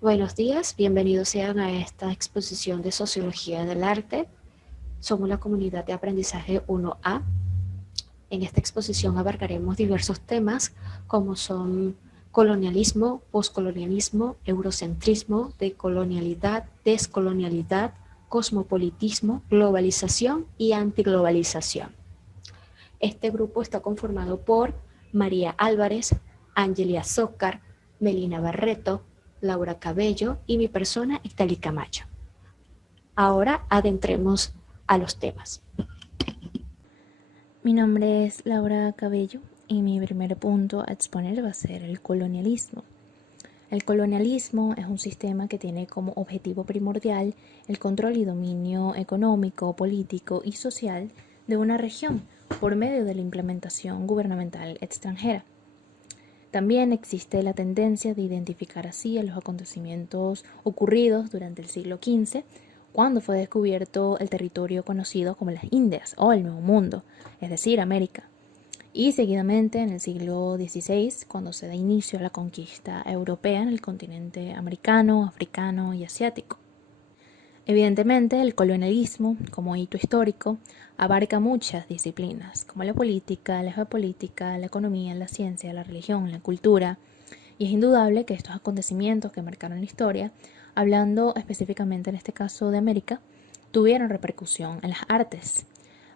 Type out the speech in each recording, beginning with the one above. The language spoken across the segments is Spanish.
Buenos días, bienvenidos sean a esta exposición de Sociología del Arte. Somos la comunidad de aprendizaje 1A. En esta exposición abarcaremos diversos temas como son colonialismo, poscolonialismo, eurocentrismo, decolonialidad, descolonialidad, cosmopolitismo, globalización y antiglobalización. Este grupo está conformado por María Álvarez, Ángelia Zócar, Melina Barreto, Laura Cabello y mi persona, Itali Camacho. Ahora adentremos a los temas. Mi nombre es Laura Cabello y mi primer punto a exponer va a ser el colonialismo. El colonialismo es un sistema que tiene como objetivo primordial el control y dominio económico, político y social de una región por medio de la implementación gubernamental extranjera. También existe la tendencia de identificar así a los acontecimientos ocurridos durante el siglo XV, cuando fue descubierto el territorio conocido como las Indias o el Nuevo Mundo, es decir, América, y seguidamente en el siglo XVI, cuando se da inicio a la conquista europea en el continente americano, africano y asiático. Evidentemente, el colonialismo, como hito histórico, abarca muchas disciplinas, como la política, la geopolítica, la economía, la ciencia, la religión, la cultura, y es indudable que estos acontecimientos que marcaron la historia, hablando específicamente en este caso de América, tuvieron repercusión en las artes.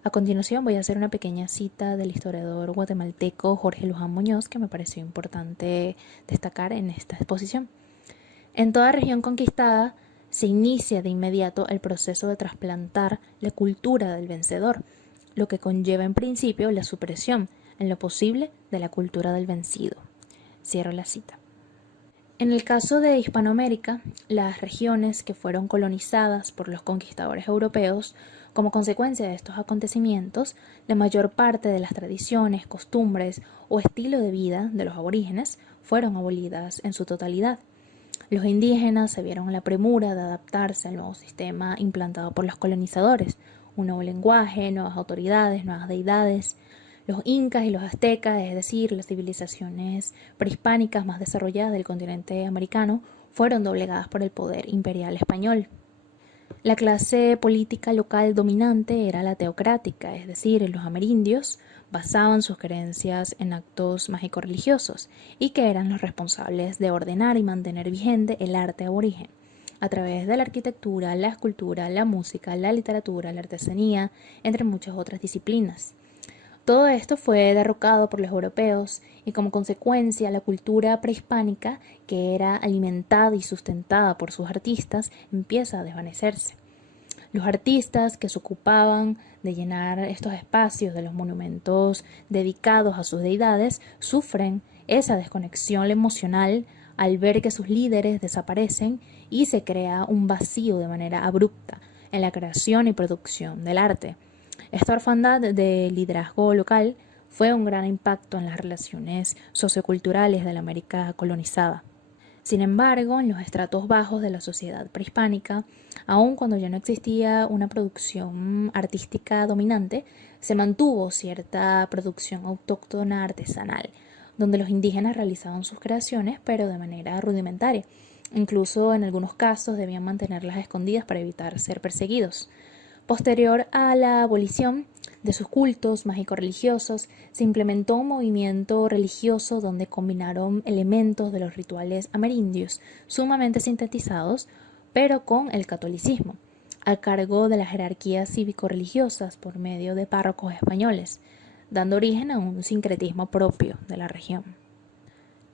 A continuación voy a hacer una pequeña cita del historiador guatemalteco Jorge Luján Muñoz, que me pareció importante destacar en esta exposición. En toda región conquistada se inicia de inmediato el proceso de trasplantar la cultura del vencedor, lo que conlleva en principio la supresión, en lo posible, de la cultura del vencido. Cierro la cita. En el caso de Hispanoamérica, las regiones que fueron colonizadas por los conquistadores europeos, como consecuencia de estos acontecimientos, la mayor parte de las tradiciones, costumbres o estilo de vida de los aborígenes fueron abolidas en su totalidad. Los indígenas se vieron en la premura de adaptarse al nuevo sistema implantado por los colonizadores, un nuevo lenguaje, nuevas autoridades, nuevas deidades. Los incas y los aztecas, es decir, las civilizaciones prehispánicas más desarrolladas del continente americano, fueron doblegadas por el poder imperial español. La clase política local dominante era la teocrática, es decir, los amerindios basaban sus creencias en actos mágico-religiosos y que eran los responsables de ordenar y mantener vigente el arte aborigen a través de la arquitectura, la escultura, la música, la literatura, la artesanía, entre muchas otras disciplinas. Todo esto fue derrocado por los europeos y como consecuencia la cultura prehispánica, que era alimentada y sustentada por sus artistas, empieza a desvanecerse. Los artistas que se ocupaban de llenar estos espacios de los monumentos dedicados a sus deidades sufren esa desconexión emocional al ver que sus líderes desaparecen y se crea un vacío de manera abrupta en la creación y producción del arte. Esta orfandad de liderazgo local fue un gran impacto en las relaciones socioculturales de la América colonizada. Sin embargo, en los estratos bajos de la sociedad prehispánica, aun cuando ya no existía una producción artística dominante, se mantuvo cierta producción autóctona artesanal, donde los indígenas realizaban sus creaciones, pero de manera rudimentaria. Incluso en algunos casos debían mantenerlas escondidas para evitar ser perseguidos. Posterior a la abolición de sus cultos mágico-religiosos, se implementó un movimiento religioso donde combinaron elementos de los rituales amerindios, sumamente sintetizados, pero con el catolicismo, a cargo de las jerarquías cívico-religiosas por medio de párrocos españoles, dando origen a un sincretismo propio de la región.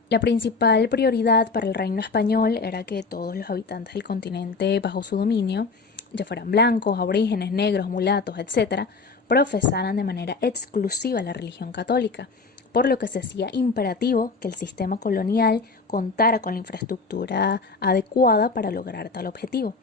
La principal prioridad para el reino español era que todos los habitantes del continente bajo su dominio, ya fueran blancos, aborígenes, negros, mulatos, etc., profesaran de manera exclusiva la religión católica, por lo que se hacía imperativo que el sistema colonial contara con la infraestructura adecuada para lograr tal objetivo.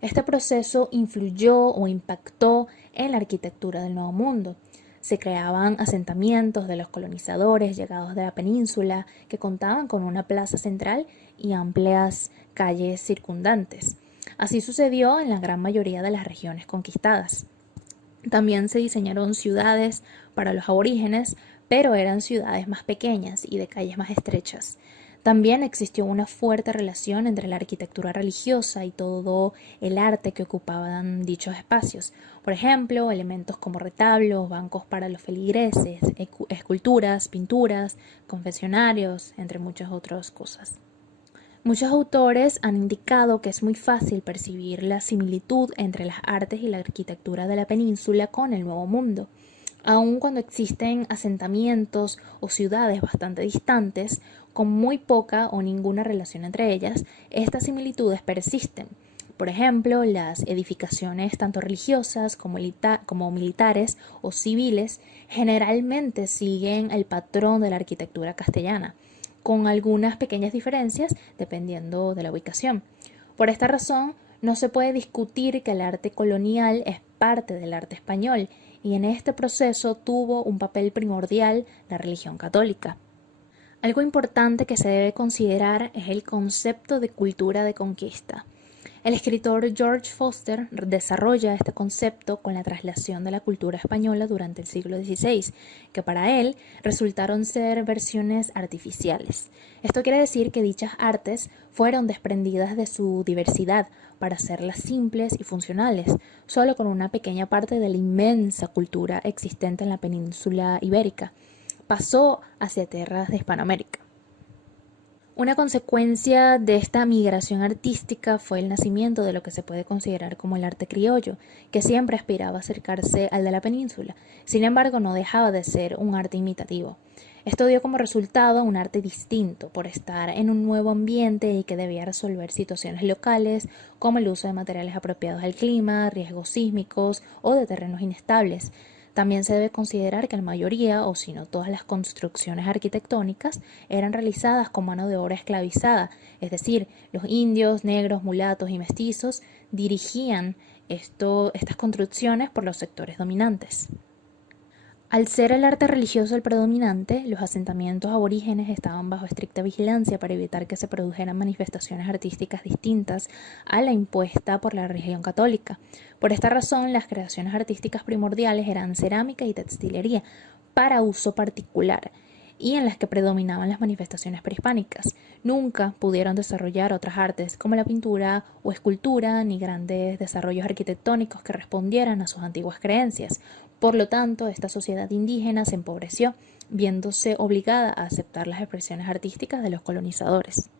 Este proceso influyó o impactó en la arquitectura del Nuevo Mundo. Se creaban asentamientos de los colonizadores llegados de la península que contaban con una plaza central y amplias calles circundantes. Así sucedió en la gran mayoría de las regiones conquistadas. También se diseñaron ciudades para los aborígenes, pero eran ciudades más pequeñas y de calles más estrechas. También existió una fuerte relación entre la arquitectura religiosa y todo el arte que ocupaban dichos espacios. Por ejemplo, elementos como retablos, bancos para los feligreses, esculturas, pinturas, confesionarios, entre muchas otras cosas. Muchos autores han indicado que es muy fácil percibir la similitud entre las artes y la arquitectura de la península con el Nuevo Mundo. Aun cuando existen asentamientos o ciudades bastante distantes, con muy poca o ninguna relación entre ellas, estas similitudes persisten. Por ejemplo, las edificaciones tanto religiosas como militares o civiles generalmente siguen el patrón de la arquitectura castellana, con algunas pequeñas diferencias dependiendo de la ubicación. Por esta razón, no se puede discutir que el arte colonial es parte del arte español, y en este proceso tuvo un papel primordial la religión católica. Algo importante que se debe considerar es el concepto de cultura de conquista. El escritor George Foster desarrolla este concepto con la traslación de la cultura española durante el siglo XVI, que para él resultaron ser versiones artificiales. Esto quiere decir que dichas artes fueron desprendidas de su diversidad para hacerlas simples y funcionales, solo con una pequeña parte de la inmensa cultura existente en la península ibérica. Pasó hacia tierras de Hispanoamérica. Una consecuencia de esta migración artística fue el nacimiento de lo que se puede considerar como el arte criollo, que siempre aspiraba a acercarse al de la península. Sin embargo, no dejaba de ser un arte imitativo. Esto dio como resultado un arte distinto, por estar en un nuevo ambiente y que debía resolver situaciones locales, como el uso de materiales apropiados al clima, riesgos sísmicos o de terrenos inestables. También se debe considerar que la mayoría, o si no todas las construcciones arquitectónicas, eran realizadas con mano de obra esclavizada, es decir, los indios, negros, mulatos y mestizos dirigían estas construcciones por los sectores dominantes. Al ser el arte religioso el predominante, los asentamientos aborígenes estaban bajo estricta vigilancia para evitar que se produjeran manifestaciones artísticas distintas a la impuesta por la religión católica. Por esta razón, las creaciones artísticas primordiales eran cerámica y textilería, para uso particular, y en las que predominaban las manifestaciones prehispánicas. Nunca pudieron desarrollar otras artes como la pintura o escultura, ni grandes desarrollos arquitectónicos que respondieran a sus antiguas creencias. Por lo tanto, esta sociedad indígena se empobreció, viéndose obligada a aceptar las expresiones artísticas de los colonizadores.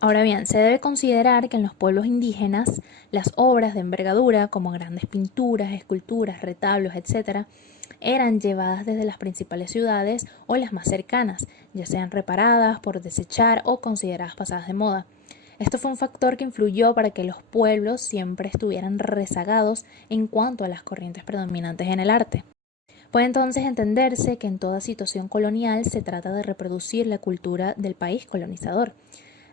Ahora bien, se debe considerar que en los pueblos indígenas las obras de envergadura, como grandes pinturas, esculturas, retablos, etc., eran llevadas desde las principales ciudades o las más cercanas, ya sean reparadas por desechar o consideradas pasadas de moda. Esto fue un factor que influyó para que los pueblos siempre estuvieran rezagados en cuanto a las corrientes predominantes en el arte. Puede entonces entenderse que en toda situación colonial se trata de reproducir la cultura del país colonizador.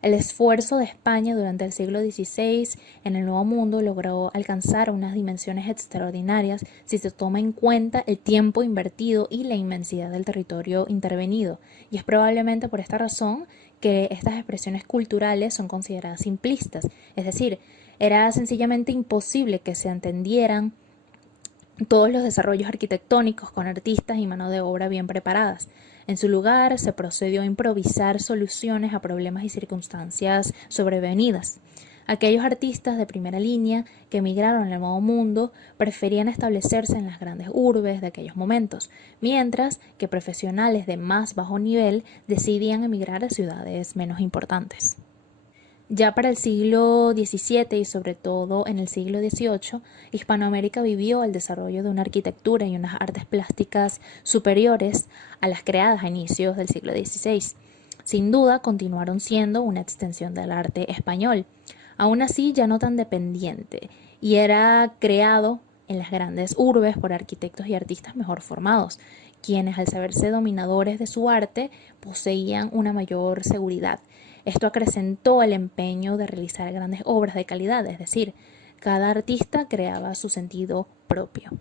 El esfuerzo de España durante el siglo XVI en el Nuevo Mundo logró alcanzar unas dimensiones extraordinarias si se toma en cuenta el tiempo invertido y la inmensidad del territorio intervenido, y es probablemente por esta razón que estas expresiones culturales son consideradas simplistas, es decir, era sencillamente imposible que se entendieran todos los desarrollos arquitectónicos con artistas y mano de obra bien preparadas. En su lugar, se procedió a improvisar soluciones a problemas y circunstancias sobrevenidas. Aquellos artistas de primera línea que emigraron al Nuevo Mundo preferían establecerse en las grandes urbes de aquellos momentos, mientras que profesionales de más bajo nivel decidían emigrar a ciudades menos importantes. Ya para el siglo XVII y sobre todo en el siglo XVIII, Hispanoamérica vivió el desarrollo de una arquitectura y unas artes plásticas superiores a las creadas a inicios del siglo XVI. Sin duda, continuaron siendo una extensión del arte español, aún así ya no tan dependiente, y era creado en las grandes urbes por arquitectos y artistas mejor formados, quienes al saberse dominadores de su arte poseían una mayor seguridad. Esto acrecentó el empeño de realizar grandes obras de calidad, es decir, cada artista creaba su sentido propio.